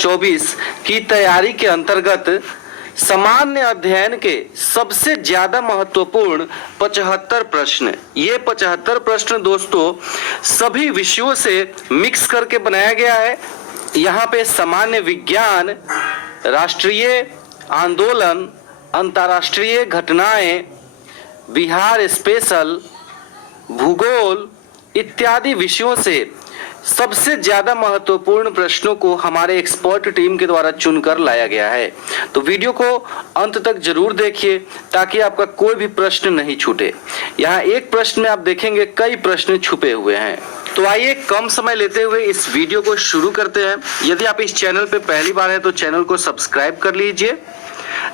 24 की तैयारी के अंतर्गत सामान्य अध्ययन के सबसे ज्यादा महत्वपूर्ण 75 प्रश्न, ये 75 प्रश्न दोस्तों सभी विषयों से मिक्स करके बनाया गया है। यहाँ पे सामान्य विज्ञान, राष्ट्रीय आंदोलन, अंतर्राष्ट्रीय घटनाएं, बिहार स्पेशल, भूगोल इत्यादि विषयों से सबसे ज्यादा महत्वपूर्ण प्रश्नों को हमारे एक्सपर्ट टीम के द्वारा चुनकर लाया गया है। तो वीडियो को अंत तक जरूर देखिए ताकि आपका कोई भी प्रश्न नहीं छूटे। यहाँ एक प्रश्न में आप देखेंगे कई प्रश्न छुपे हुए हैं। तो आइए कम समय लेते हुए इस वीडियो को शुरू करते हैं। यदि आप इस चैनल पे पहली बार हैं तो चैनल को सब्सक्राइब कर लीजिए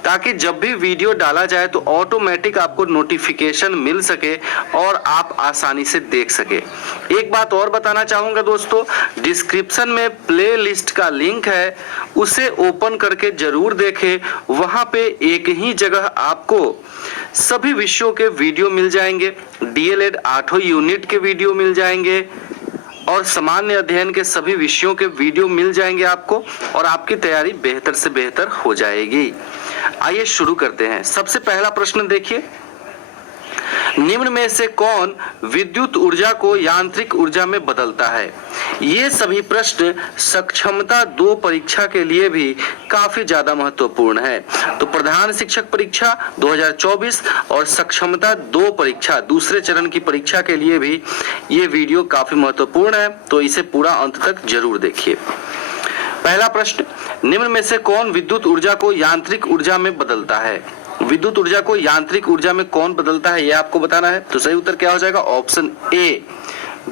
ताकि जब भी वीडियो डाला जाए तो ऑटोमेटिक आपको नोटिफिकेशन मिल सके और आप आसानी से देख सके। एक बात और बताना चाहूंगा दोस्तों, डिस्क्रिप्शन में प्लेलिस्ट का लिंक है, उसे ओपन करके जरूर देखें। वहां पे एक ही जगह आपको सभी विषयों के वीडियो मिल जाएंगे, डीएलएड 8 यूनिट के वीडियो मिल जाएंगे और सामान्य अध्ययन के सभी विषयों के वीडियो मिल जाएंगे आपको और आपकी तैयारी बेहतर से बेहतर हो जाएगी। आइए शुरू करते हैं। सबसे पहला प्रश्न देखिए, निम्न में से कौन विद्युत ऊर्जा को यांत्रिक ऊर्जा में बदलता है? ये सभी प्रश्न सक्षमता 2 परीक्षा के लिए भी काफी ज्यादा महत्वपूर्ण है। तो प्रधान शिक्षक परीक्षा 2024 और सक्षमता 2 परीक्षा दूसरे चरण की परीक्षा के लिए भी ये वीडियो काफी महत्वपूर्ण है, तो इसे पूरा अंत तक जरूर देखिए। पहला प्रश्न, निम्न में से कौन विद्युत ऊर्जा को यांत्रिक ऊर्जा में बदलता है? विद्युत ऊर्जा को यांत्रिक ऊर्जा में कौन बदलता है, यह आपको बताना है। तो सही उत्तर क्या हो जाएगा? ऑप्शन ए,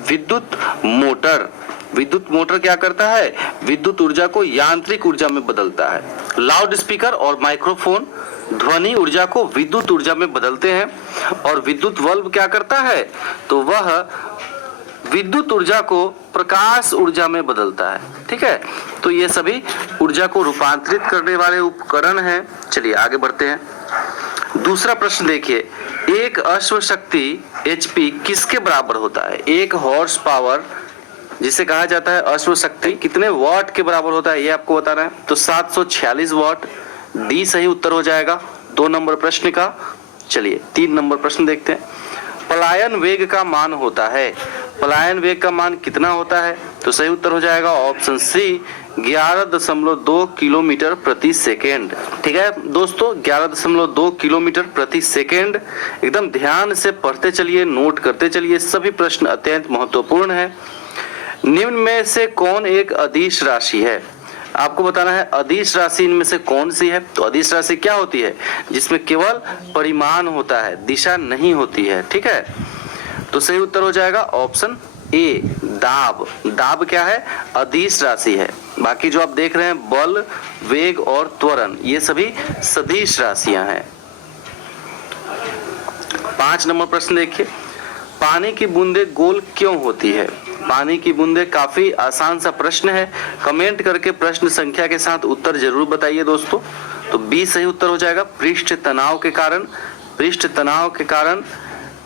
विद्युत मोटर। विद्युत मोटर क्या करता है? विद्युत ऊर्जा को यांत्रिक ऊर्जा में बदलता है। लाउड स्पीकर और माइक्रोफोन ध्वनि ऊर्जा को विद्युत ऊर्जा में बदलते हैं और विद्युत बल्ब क्या करता है? तो वह विद्युत ऊर्जा को प्रकाश ऊर्जा में बदलता है। ठीक है, तो ये सभी ऊर्जा को रूपांतरित करने वाले उपकरण हैं। चलिए आगे बढ़ते हैं। दूसरा प्रश्न देखिए, एक अश्व शक्ति HP किसके बराबर होता है? एक हॉर्स पावर जिसे कहा जाता है अश्व शक्ति कितने वाट के बराबर होता है, ये आपको बताना है। तो 746 वाट, डी सही उत्तर हो जाएगा 2 नंबर प्रश्न का। चलिए 3 नंबर प्रश्न देखते हैं। पलायन वेग का मान होता है, पलायन वेग का मान कितना होता है? तो सही उत्तर हो जाएगा ऑप्शन सी, 11.2 किलोमीटर प्रति सेकेंड। ठीक है दोस्तों, 11.2 किलोमीटर प्रति सेकेंड। एकदम ध्यान से पढ़ते चलिए, नोट करते चलिए, सभी प्रश्न अत्यंत महत्वपूर्ण है। निम्न में से कौन एक अदिश राशि है? आपको बताना है अदिश राशि इनमें से कौन सी है। तो अदिश राशि क्या होती है? जिसमें केवल परिमाण होता है, दिशा नहीं होती है। ठीक है, तो सही उत्तर हो जाएगा ऑप्शन ए, दाब। दाब क्या है? अदिश राशि है। बाकी जो आप देख रहे हैं बल, वेग और त्वरण, ये सभी सदिश राशियां हैं। 5 नंबर प्रश्न देखिए, पानी की बूंदें गोल क्यों होती है? पानी की बूंदें काफी आसान सा प्रश्न है। कमेंट करके प्रश्न संख्या के साथ उत्तर जरूर बताइए दोस्तों। तो बी सही उत्तर हो जाएगा, पृष्ठ तनाव के कारण। पृष्ठ तनाव के कारण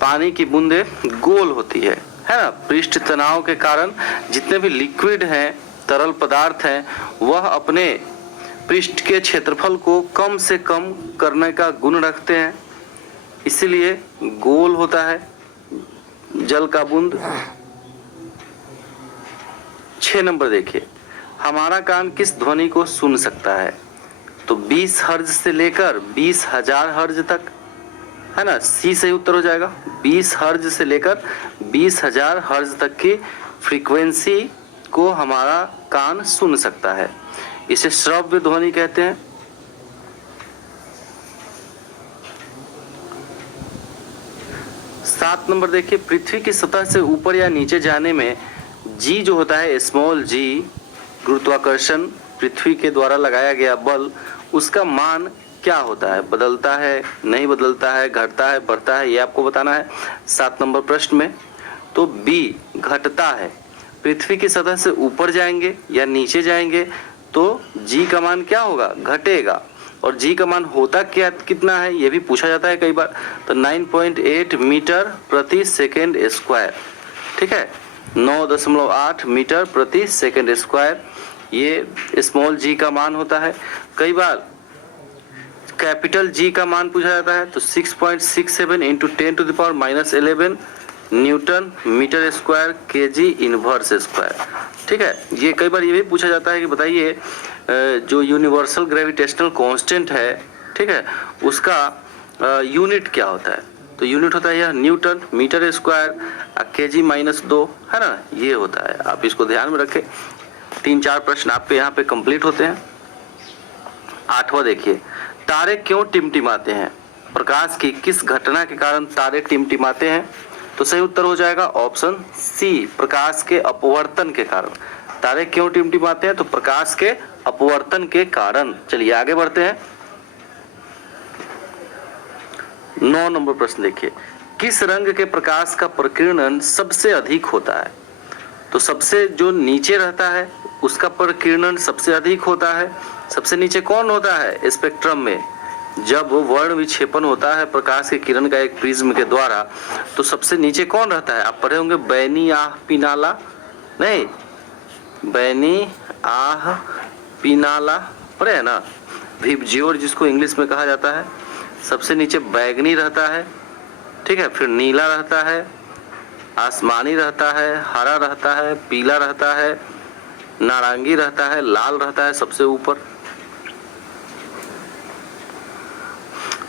पानी की बूंदें गोल होती है ना। पृष्ठ तनाव के कारण जितने भी लिक्विड हैं, तरल पदार्थ हैं, वह अपने पृष्ठ के क्षेत्रफल को कम से कम करने का गुण रखते हैं, इसलिए गोल होता है जल का बूंद। 6 नंबर देखिए, हमारा कान किस ध्वनि को सुन सकता है? तो 20 हर्ज से लेकर 20,000 हर्ज तक, है ना। सी सही उत्तर हो जाएगा, 20 हर्ज से लेकर 20,000 हर्ज तक की फ्रीक्वेंसी को हमारा कान सुन सकता है। इसे श्रव्य ध्वनि कहते हैं। सात नंबर देखिए, पृथ्वी की सतह से ऊपर या नीचे जाने में जी जो होता है, स्मॉल जी, गुरुत्वाकर्षण, पृथ्वी के द्वारा लगाया गया बल, उसका मान क्या होता है? बदलता है, नहीं बदलता है, घटता है, बढ़ता है, ये आपको बताना है 7 नंबर प्रश्न में। तो बी घटता है। पृथ्वी की सतह से ऊपर जाएंगे या नीचे जाएंगे तो जी का मान क्या होगा? घटेगा। और जी का मान होता क्या कितना है, ये भी पूछा जाता है कई बार। तो 9.8 मीटर प्रति सेकेंड स्क्वायर। ठीक है, 9.8 मीटर प्रति सेकेंड स्क्वायर ये स्मॉल जी का मान होता है। कई बार कैपिटल जी का मान पूछा जाता है, तो 6.67 into 10⁻11 newton metre square kg inverse square. ठीक है, ये कई बार ये भी पूछा जाता है कि बताइए जो यूनिवर्सल ग्रेविटेशनल कांस्टेंट है, ठीक है, उसका यूनिट क्या होता है। तो यूनिट होता है यह न्यूटन मीटर स्क्वायर केजी -2, है ना, ये होता है। आप इसको ध्यान में रखें। 3-4 प्रश्न आपके यहाँ पे कंप्लीट होते हैं। 8वां देखिए, तारे क्यों टिमटिमाते हैं? प्रकाश की किस घटना के कारण तारे टिमटिमाते हैं? तो सही उत्तर हो जाएगा ऑप्शन सी, प्रकाश के अपवर्तन के कारण। तारे क्यों टिमटिमाते हैं? तो प्रकाश के अपवर्तन के कारण। चलिए आगे बढ़ते हैं। 9 नंबर प्रश्न देखिए, किस रंग के प्रकाश का प्रकीर्णन सबसे अधिक होता है? तो सबसे जो नीचे रहता है उसका प्रकीर्णन सबसे अधिक होता है। सबसे नीचे कौन होता है स्पेक्ट्रम में? जब वर्ण विक्षेपण होता है प्रकाश के किरण का एक प्रिज्म के द्वारा, तो सबसे नीचे कौन रहता है? आप पढ़े होंगे बैनी आह पिनाला, नहीं, बैनी आह पिनाला पढ़े है ना, विबजियोर जिसको इंग्लिश में कहा जाता है। सबसे नीचे बैगनी रहता है, ठीक है, फिर नीला रहता है, आसमानी रहता है, हरा रहता है, पीला रहता है, नारंगी रहता है, लाल रहता है सबसे ऊपर।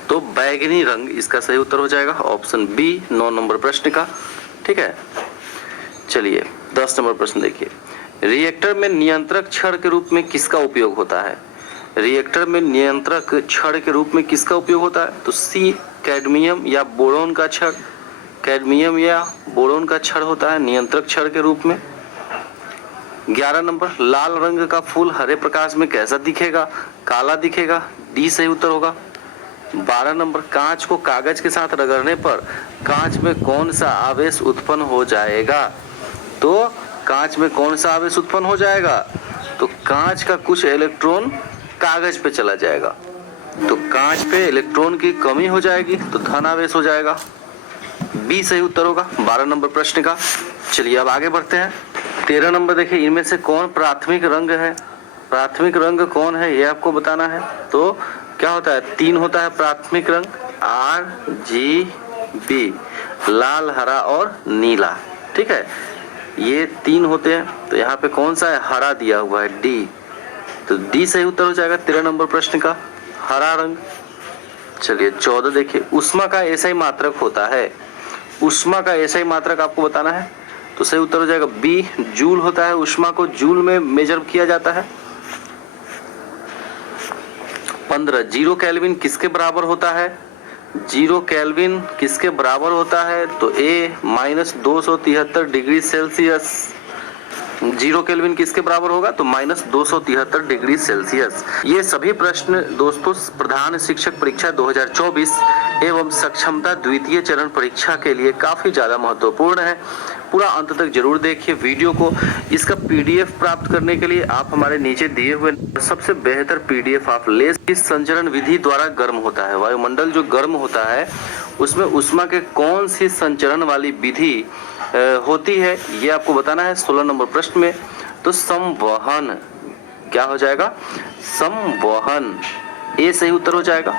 तो बैगनी रंग इसका सही उत्तर हो जाएगा ऑप्शन बी 9 नंबर प्रश्न का। ठीक है, चलिए 10 नंबर प्रश्न देखिए, रिएक्टर में नियंत्रक छड़ के रूप में किसका उपयोग होता है? रिएक्टर में नियंत्रक छड़ के रूप में किसका उपयोग होता है? तो सी, कैडमियम या बोरोन का छड़। कैडमियम या बोरोन का छड़ होता है नियंत्रक छड़ के रूप में। 11 नंबर, लाल रंग का फूल हरे प्रकाश में कैसा दिखेगा? काला दिखेगा, डी सही उत्तर होगा। 12 नंबर, कांच को कागज के साथ रगड़ने पर कांच में कौन सा आवेश उत्पन्न हो जाएगा? तो कांच में कौन सा आवेश उत्पन्न हो जाएगा? तो कांच का कुछ इलेक्ट्रॉन कागज पे चला जाएगा, तो कांच पे इलेक्ट्रॉन की कमी हो जाएगी, तो धन आवेश हो जाएगा। बी सही उत्तर होगा 12 नंबर प्रश्न का। चलिए अब आगे बढ़ते हैं। 13 नंबर देखिए, इनमें से कौन प्राथमिक रंग है? प्राथमिक रंग कौन है ये आपको बताना है। तो क्या होता है? 3 होता है प्राथमिक रंग, RGB, लाल, हरा और नीला। ठीक है, ये 3 होते हैं। तो यहाँ पे कौन सा है? हरा दिया हुआ है, डी। तो डी सही उत्तर हो जाएगा 13 नंबर प्रश्न का, हरा रंग। चलिए 14 देखिए, ऊष्मा का एसआई मात्रक होता है। ऊष्मा का एसआई मात्रक आपको बताना है। तो सही उत्तर हो जाएगा बी, जूल होता है। ऊष्मा को जूल में मेजर किया जाता है। 15, 0 केल्विन किसके बराबर होता है? 0 केल्विन किसके बराबर होता है? तो ए -273 डिग्री सेल्सियस। 0 केल्विन किसके बराबर होगा? तो -273 डिग्री सेल्सियस। ये सभी प्रश्न दोस्तों प्रधान शिक्षक परीक्षा 2024 एवं सक्षमता द्वितीय चरण परीक्षा के लिए काफी ज्यादा महत्वपूर्ण है। पूरा अंत तक जरूर देखिए वीडियो को। इसका पीडीएफ प्राप्त करने के लिए आप हमारे नीचे दिए हुए सबसे बेहतर पीडीएफ आप ले। इस संचरण विधि द्वारा गर्म होता है वायुमंडल, जो गर्म होता है उसमें ऊष्मा के कौन सी संचरण वाली विधि होती है ये आपको बताना है 16 नंबर प्रश्न में। तो संवहन क्या हो जाएगा? संवहन, ए सही उत्तर हो जाएगा।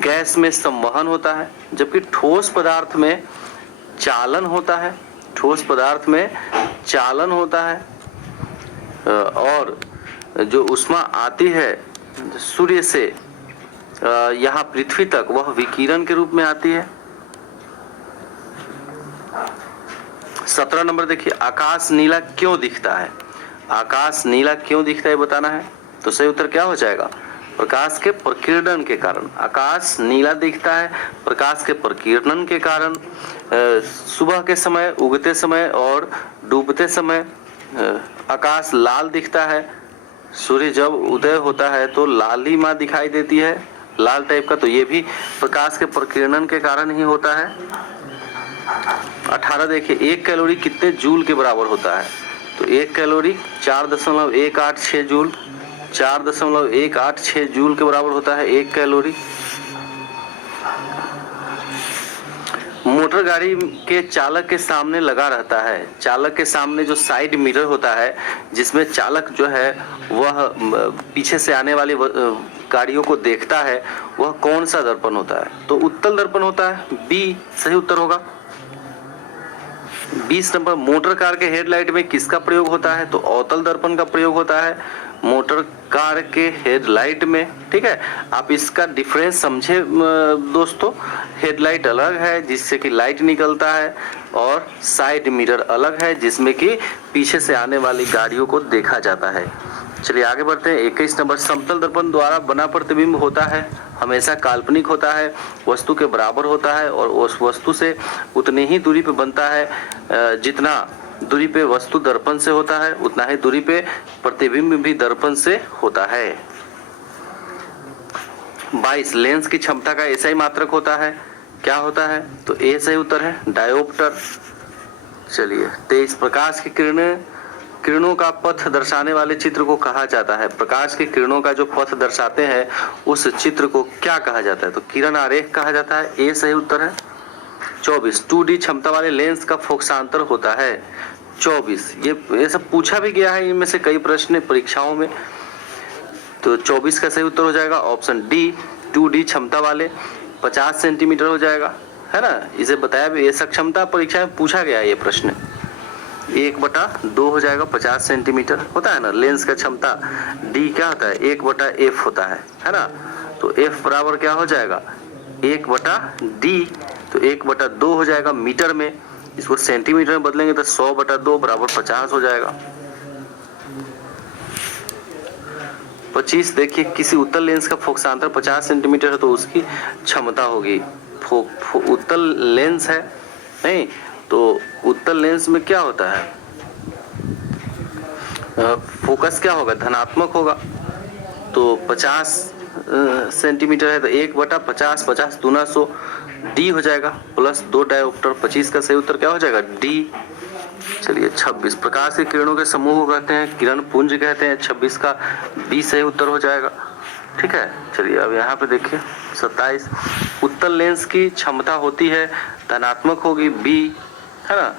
गैस में संवहन होता है, जबकि ठोस पदार्थ में चालन होता है। ठोस पदार्थ में चालन होता है। और जो ऊष्मा आती है सूर्य से यहाँ पृथ्वी तक, वह विकिरण के रूप में आती है। 17 नंबर देखिए, आकाश नीला क्यों दिखता है? आकाश नीला क्यों दिखता है बताना है। तो सही उत्तर क्या हो जाएगा? प्रकाश के प्रकीर्णन के कारण आकाश नीला दिखता है। प्रकाश के प्रकीर्णन के कारण सुबह के समय, उगते समय और डूबते समय आकाश लाल दिखता है। सूर्य जब उदय होता है तो लालिमा दिखाई देती है, लाल टाइप का। तो ये भी प्रकाश के प्रकीर्णन के कारण ही होता है। 18 देखिए, 1 कैलोरी कितने जूल के बराबर होता है? तो 1 कैलोरी 4.186 जूल, 4.186 जूल के बराबर होता है 1 कैलोरी। मोटर गाड़ी के चालक के सामने लगा रहता है। चालक के सामने जो साइड मिरर होता है, जिसमें चालक जो है वह पीछे से आने वाली गाड़ियों को देखता है, वह कौन सा दर्पण होता है? तो उत्तल दर्पण होता है। बी सही उत्तर होगा। 20 नंबर, मोटर कार के हेडलाइट में किसका प्रयोग होता है? तो अवतल दर्पण का प्रयोग होता है मोटर कार के हेडलाइट में। ठीक है, आप इसका डिफरेंस समझे दोस्तों। हेडलाइट अलग है जिससे कि लाइट निकलता है, और साइड मिरर अलग है जिसमें कि पीछे से आने वाली गाड़ियों को देखा जाता है। चलिए आगे बढ़ते हैं। 21 नंबर, समतल दर्पण द्वारा बना प्रतिबिंब होता है, हमेशा काल्पनिक होता है, वस्तु के बराबर होता है और उस वस्तु से उतनी ही दूरी पे बनता है जितना दूरी पे वस्तु दर्पण से होता है, उतना ही दूरी पे प्रतिबिंब भी दर्पण से होता है। 22, लेंस की क्षमता का एसआई मात्रक होता है, क्या होता है? तो ए सही उत्तर है, डायोप्टर। चलिए 23, प्रकाश की किरणों का पथ दर्शाने वाले चित्र को कहा जाता है। प्रकाश की किरणों का जो पथ दर्शाते हैं उस चित्र को क्या कहा जाता है? तो किरण आरेख कहा जाता है, ए सही उत्तर है। 24, 2D क्षमता वाले लेंस का फोकसांतर होता है। 24, ये सब पूछा भी गया है इनमें से कई प्रश्न परीक्षाओं में। तो 24 का सही उत्तर हो जाएगा ऑप्शन डी, 2D क्षमता वाले 50 सेंटीमीटर हो जाएगा, है ना। इसे बताया भी, ये क्षमता परीक्षा में पूछा गया है ये प्रश्न। 1/2 हो जाएगा, 50 सेंटीमीटर होता है ना लेंस का क्षमता। डी क्या होता है? 1/f होता है ना। तो f बराबर क्या हो जाएगा? 1/d। तो 1/2 हो जाएगा मीटर में, इसको सेंटीमीटर में बदलेंगे तो 100/2 बराबर 50 हो जाएगा। 25, देखिए किसी उत्तल लेंस का फोकसांतर 50 सेंटीमीटर है तो उसकी क्षमता होगी। उत्तल लेंस है नहीं, तो उत्तल लेंस में क्या होता है? फोकस क्या होगा? धनात्मक होगा। तो 50 सेंटीमीटर है तो 1/50, 50 दूना 100, डी हो जाएगा, प्लस 2 डायोप्टर। 25 का सही उत्तर क्या हो जाएगा? डी। चलिए 26, प्रकाश की किरणों के समूह को कहते हैं किरण पुंज कहते हैं। 26 का बी सही उत्तर हो जाएगा। ठीक है, चलिए अब यहाँ पे देखिए 27, उत्तल लेंस की क्षमता होती है धनात्मक होगी, बी, है ना।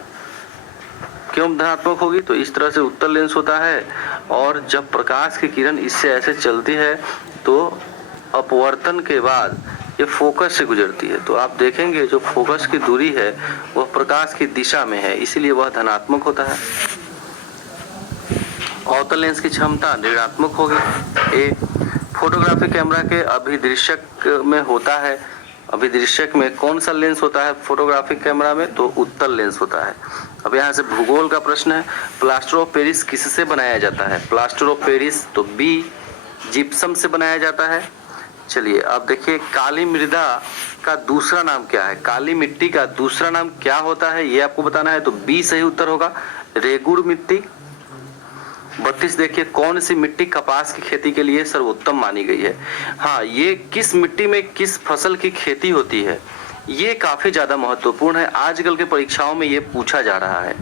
क्यों धनात्मक होगी? तो इस तरह से उत्तल लेंस होता है, और जब प्रकाश की किरण इससे ऐसे चलती है तो अपवर्तन के बाद ये फोकस से गुजरती है। तो आप देखेंगे जो फोकस की दूरी है वह प्रकाश की दिशा में है, इसीलिए वह धनात्मक होता है। अवतल लेंस की क्षमता ऋणात्मक होगी, ए। फोटोग्राफी कैमरा के अभिदृश्यक में होता है, अभिदृश्यक में कौन सा लेंस होता है फोटोग्राफिक कैमरा में? तो उत्तल लेंस होता है। अब यहाँ से भूगोल का प्रश्न है, प्लास्टर ऑफ पेरिस किससे बनाया जाता है? प्लास्टर ऑफ पेरिस तो बी, जिप्सम से बनाया जाता है। चलिए अब देखिए काली मृदा का दूसरा नाम क्या है? काली मिट्टी का दूसरा नाम क्या होता है ये आपको बताना है। तो बी सही उत्तर होगा, रेगुड़ मिट्टी। 32, देखिए कौन सी मिट्टी कपास की खेती के लिए सर्वोत्तम मानी गई है? हाँ, ये किस मिट्टी में किस फसल की खेती होती है, ये काफी ज्यादा महत्वपूर्ण है। आजकल के परीक्षाओं में ये पूछा जा रहा है।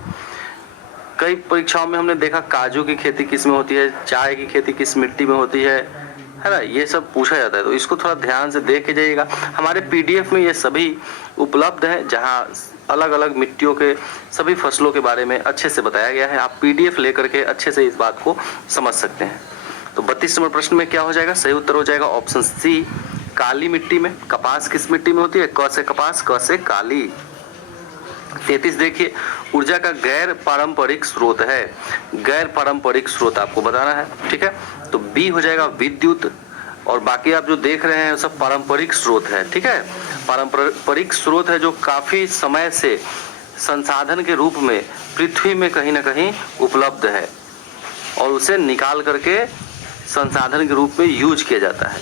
कई परीक्षाओं में हमने देखा काजू की खेती किस में होती है, चाय की खेती किस मिट्टी में होती है ना, ये सब पूछा जाता है। तो इसको थोड़ा ध्यान से देख के जाइएगा। हमारे पीडीएफ में ये सभी उपलब्ध है, जहाँ अलग अलग मिट्टियों के सभी फसलों के बारे में अच्छे से बताया गया है। आप पीडीएफ लेकर के अच्छे से इस बात को समझ सकते हैं। तो 32 नंबर प्रश्न में क्या हो जाएगा? सही उत्तर हो जाएगा ऑप्शन सी, काली मिट्टी में। कपास किस मिट्टी में होती है? क से कपास, क से काली। 33, देखिए ऊर्जा का गैर पारंपरिक स्रोत है। गैर पारंपरिक स्रोत आपको बताना है, ठीक है। तो बी हो जाएगा विद्युत, और बाकी आप जो देख रहे हैं सब पारंपरिक स्रोत है, ठीक है। पारंपरिक स्रोत है जो काफी समय से संसाधन के रूप में पृथ्वी में कहीं ना कहीं उपलब्ध है, और उसे निकाल करके संसाधन के रूप में यूज किया जाता है।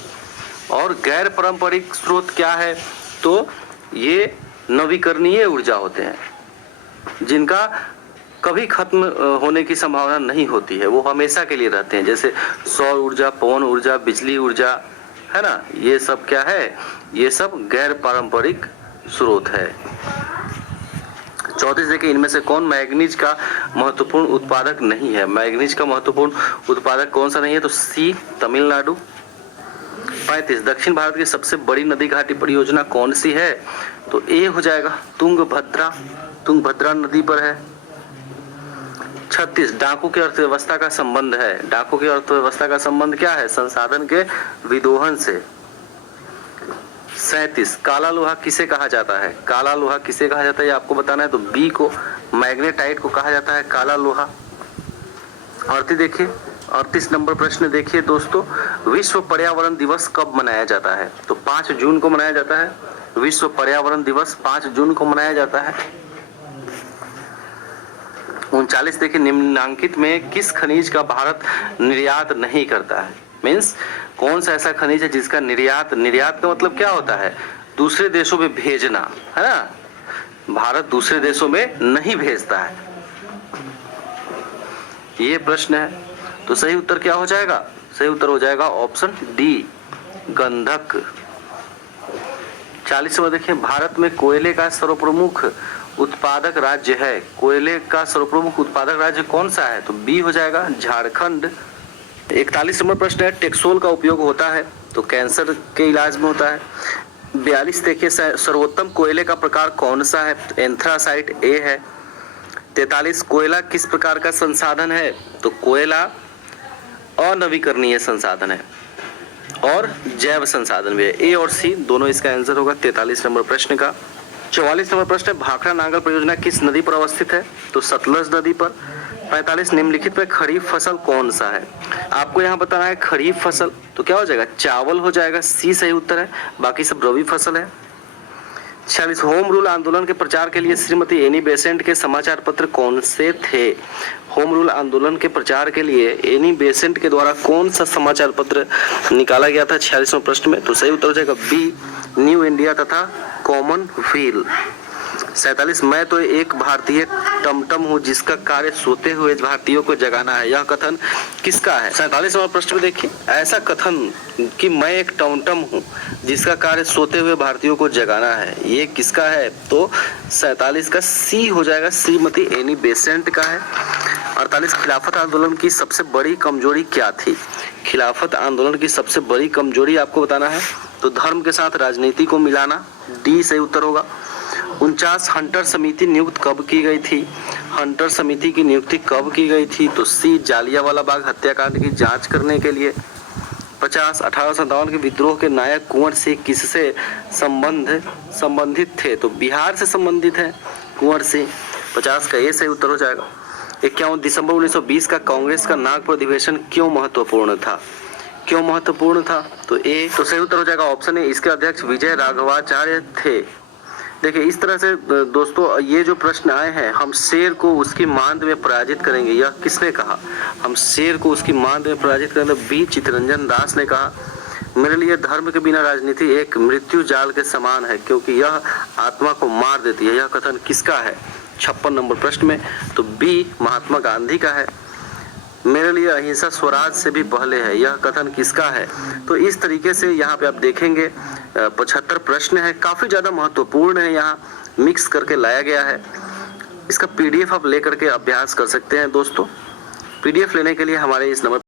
और गैर पारंपरिक स्रोत क्या है? तो ये नवीकरणीय ऊर्जा होते हैं, जिनका कभी खत्म होने की संभावना नहीं होती है, वो हमेशा के लिए रहते हैं। जैसे सौर ऊर्जा, पवन ऊर्जा, बिजली ऊर्जा, है ना, ये सब क्या है? ये सब गैर पारंपरिक स्रोत है। 34, देखिए इनमें से कौन मैग्नीज का महत्वपूर्ण उत्पादक नहीं है? मैग्नीज का महत्वपूर्ण उत्पादक कौन सा नहीं है? तो सी, तमिलनाडु। 35 दक्षिण भारत की सबसे बड़ी नदी घाटी परियोजना कौन सी है? तो ए हो जाएगा तुंगभद्रा नदी पर है। 36 डाकू की अर्थव्यवस्था का संबंध है। डाकू की अर्थव्यवस्था का संबंध क्या है? संसाधन के विदोहन से। 37 काला लोहा किसे कहा जाता है? काला लोहा किसे कहा जाता है ये आपको बताना है। तो बी को मैग्नेटाइट को कहा जाता है काला लोहा। और देखिए 38 नंबर प्रश्न देखिए दोस्तों, विश्व पर्यावरण दिवस कब मनाया जाता है? तो 5 जून को मनाया जाता है। विश्व पर्यावरण दिवस 5 जून को मनाया जाता है। 39 देखिए, निम्नलिखित में किस खनिज का भारत निर्यात नहीं करता है? मीन्स कौन सा ऐसा खनिज है जिसका निर्यात का मतलब क्या होता है? दूसरे देशों में भेजना, है ना। भारत दूसरे देशों में नहीं भेजता है, ये प्रश्न है। तो सही उत्तर क्या हो जाएगा? सही उत्तर हो जाएगा ऑप्शन डी, गंधक। 40 में देखिए, भारत में कोयले का सर्वप्रमुख उत्पादक राज्य है। कोयले का सर्वप्रमुख उत्पादक राज्य कौन सा है? तो बी हो जाएगा झारखंड। 41 नंबर प्रश्न है, टेक्सोल का उपयोग होता है तो कैंसर के इलाज में होता है। 42 देखिए, सर्वोत्तम कोयले का प्रकार कौन सा है? तो एंथ्रासाइट ए है। 43 कोयला किस प्रकार का संसाधन है? तो कोयला अनवीकरणीय संसाधन है और जैव संसाधन भी है। ए और सी दोनों इसका आंसर होगा 43 नंबर प्रश्न का। 44 नंबर प्रश्न है, भाखड़ा नांगल परियोजना किस नदी पर अवस्थित है? तो सतलज नदी पर। 45 निम्नलिखित में खरीफ फसल कौन सा है? आपको यहाँ बताना है खरीफ फसल, तो क्या हो जाएगा? चावल हो जाएगा, सी सही उत्तर है, बाकी सब रबी फसल है। 46 होम रूल आंदोलन के प्रचार के लिए श्रीमती एनी बेसेंट के समाचार पत्र कौन से थे? होम रूल आंदोलन के प्रचार के लिए एनी बेसेंट के द्वारा कौन सा समाचार पत्र निकाला गया था 46वें प्रश्न में? तो सही उत्तर हो जाएगा बी, न्यू इंडिया तथा कॉमनवेल्थ। 47 मैं तो एक भारतीय टमटम हूँ जिसका कार्य सोते हुए भारतीयों को जगाना है, यह कथन किसका है? 47वां प्रश्न में देखिए, ऐसा कथन कि मैं एक टमटम हूँ जिसका कार्य सोते हुए भारतीयों को जगाना है, ये किसका है? तो 47 का सी हो जाएगा, श्रीमती एनी बेसेंट का है। 48 खिलाफत आंदोलन की सबसे बड़ी कमजोरी क्या थी? खिलाफत आंदोलन की सबसे बड़ी कमजोरी आपको बताना है, तो धर्म के साथ राजनीति को मिलाना, डी सही उत्तर होगा। 49 हंटर समिति नियुक्त कब की गई थी? हंटर समिति की नियुक्ति कब की गई थी? तो सी, जालियांवाला बाग हत्याकांड की जांच करने के लिए। 50 1857 के विद्रोह के नायक कुंवर सिंह किससे संबंधित थे? तो बिहार से संबंधित है कुंवर सिंह। 50 का ये सही उत्तर हो जाएगा। 51 दिसंबर 1920 का कांग्रेस का नागपुर अधिवेशन क्यों महत्वपूर्ण था? क्यों महत्वपूर्ण था? तो ए, तो सही उत्तर हो जाएगा ऑप्शन ए, इसके अध्यक्ष विजय राघवाचार्य थे। देखिए इस तरह से दोस्तों ये जो प्रश्न आए हैं, हम शेर को उसकी मांद में पराजित करेंगे, यह किसने कहा? हम शेर को उसकी मांद में पराजित करेंगे, बी चित्तरंजन दास ने कहा। मेरे लिए धर्म के बिना राजनीति एक मृत्यु जाल के समान है क्योंकि यह आत्मा को मार देती है, यह कथन किसका है? 56 नंबर प्रश्न में, तो बी महात्मा गांधी का है। मेरे लिए अहिंसा स्वराज से भी पहले है, यह कथन किसका है? तो इस तरीके से यहाँ पे आप देखेंगे 75 प्रश्न है, काफी ज्यादा महत्वपूर्ण है, यहाँ मिक्स करके लाया गया है। इसका पीडीएफ आप लेकर के अभ्यास कर सकते हैं दोस्तों। पीडीएफ लेने के लिए हमारे इस नंबर